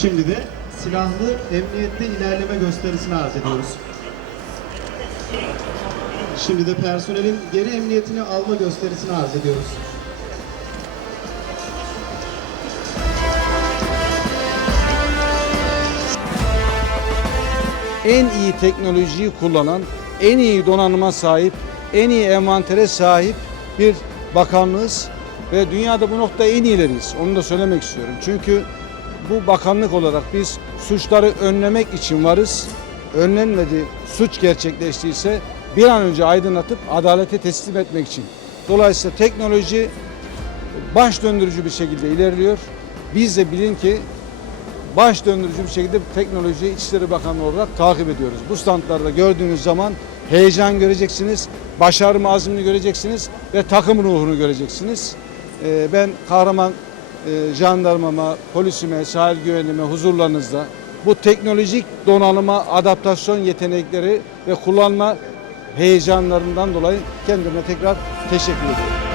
Şimdi de silahlı emniyette ilerleme gösterisini arz ediyoruz. Şimdi de personelin geri emniyetini alma gösterisini arz ediyoruz. en iyi teknolojiyi kullanan, en iyi donanıma sahip, en iyi envantere sahip bir bakanlığız ve dünyada bu noktada en iyileriyiz. Onu da söylemek istiyorum. Çünkü bu bakanlık olarak biz suçları önlemek için varız. Önlenmedi, suç gerçekleştiyse bir an önce aydınlatıp adalete teslim etmek için. Dolayısıyla teknoloji baş döndürücü bir şekilde ilerliyor. Biz de bilin ki baş döndürücü bir şekilde teknolojiyi İçişleri Bakanlığı olarak takip ediyoruz. Bu standlarda gördüğünüz zaman heyecan göreceksiniz, başarma azmini göreceksiniz ve takım ruhunu göreceksiniz. Ee, Ben kahraman e, jandarmama, polisime, sahil güvenliğime huzurlarınızda bu teknolojik donanıma adaptasyon yetenekleri ve kullanma heyecanlarından dolayı kendime tekrar teşekkür ediyorum.